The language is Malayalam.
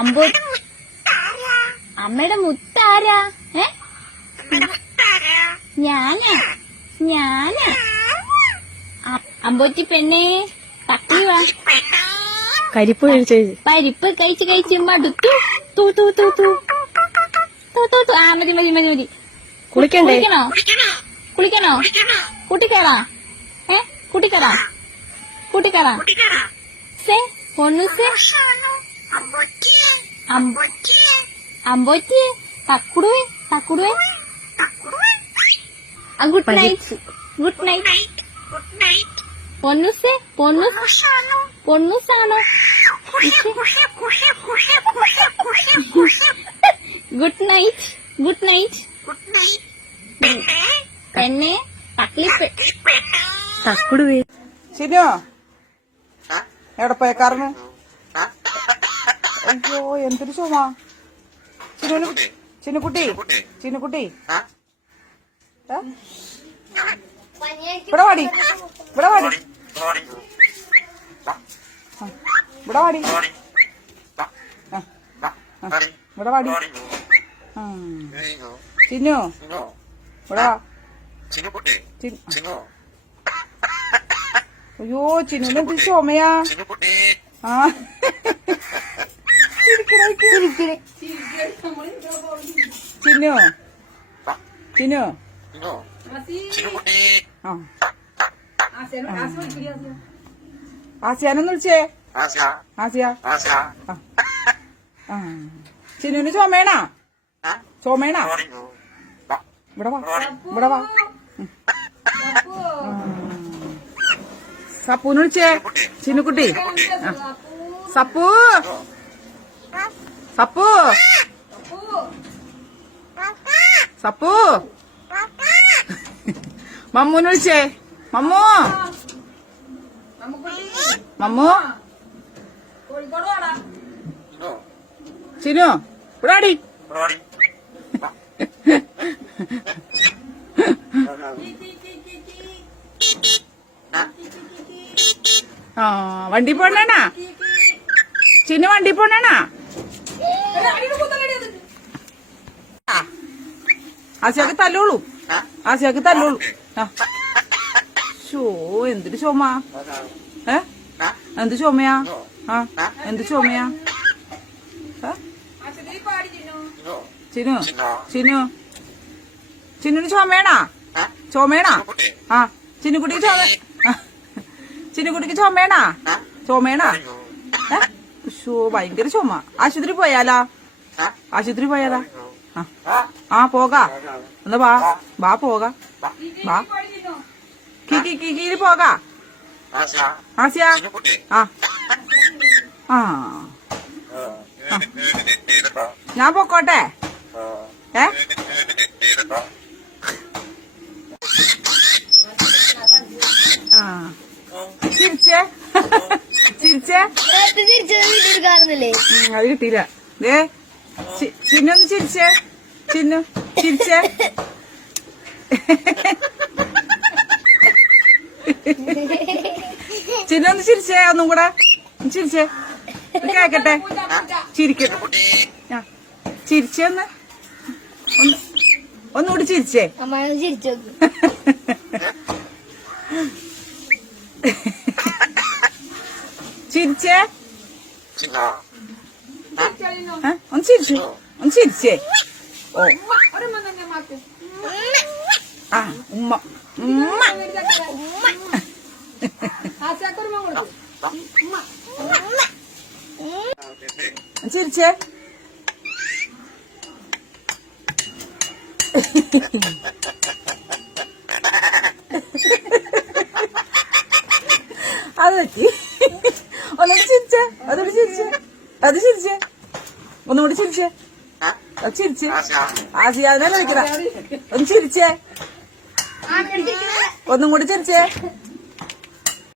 അമ്പോ അമ്മയുടെ മുത്താരാ? ഞാനാ അമ്പോറ്റി പെണ്ണേ തക്കി വാ. പരിപ്പ് കഴിച്ച് മടുത്തു. തൂ തൂ തൂ തൂ തൂ തൂ തൂ. ആ മതി. കുളിക്കണ്ടേ? കുളിക്കണോ? കൂട്ടിക്കേറാ? കൂട്ടിക്കേറാ സേ പൊണ്ണു സേ അമ്പോറ്റി തക്കുടുവേ. Good night. പൊണ്ണുസാണോ? ഗുഡ് നൈറ്റ് പെണ്ണെ തക്കുടുവേ. ചിനോ എവിടെ പോയേക്കാർന്ന്? അയ്യോ എന്തൊരു ചുമ. ചിന്നുകുട്ടി ഇവിടെ വാടി. ചിന്നു ഇവിടെ വാ. അയ്യോ ചിന്നുന് എന്ത് ചുമയാ? ആ ചിന്നു ആസിയാനൊന്ന് വിളിച്ചേ. ആസിയ ചിന്നുന് ചുമേണാ? ഇവിടെ വാ. സപ്പൂന്ന് വിളിച്ചേ. ചിന്നുകുട്ടി സപ്പു മമ്മൂന്ന് വിളിച്ചേ. മമ്മു ചിന്നു ഇവിടാടി. ആ വണ്ടി പോണാ? ചിന്നു വണ്ടി പോണാ? ആസിയാക്ക് തല്ലോളൂ. ഷോ എന്തൊരു ചുമ. എന്ത് ചുമയാ? എന്ത് ചുമയാ? ചിന്നുന് ചുമേണാ? ആ ചിന്നുകുട്ടിക്ക് ചുമേണാ? ഷോ ഭയങ്കര ചുമ. ആശുപത്രി പോയാലാ? ആ പോകാ. എന്നാ വാ പോകാ. വാ കീരി പോകാ. ആസിയ ഞാൻ പൊക്കോട്ടെ? ചിരിച്ചേ അത് കിട്ടിയില്ല. ചിന്നൊന്ന് ചിരിച്ചേ. ചിന്നൊന്ന് ചിരിച്ചേ. ഒന്നും കൂടെ ചിരിച്ചേ. കേക്കട്ടെ. ചിരിച്ചെന്ന് ഒന്നുകൂടി ചിരിച്ചേ. ചിരിച്ചേ. ഒന്ന് ചിരിച്ചേ. ഓ ആ ഉമ്മ ചിരിച്ചേ. അത് പറ്റി. ഒന്നുകൂടി ചിരിച്ചേ. ഒന്നുകൂടി ചിരിച്ചേ. ആസിയാനെ കളിക്കണ. ഒന്ന് ചിരിച്ചേ. ഒന്നും കൂടി ചിരിച്ചേ.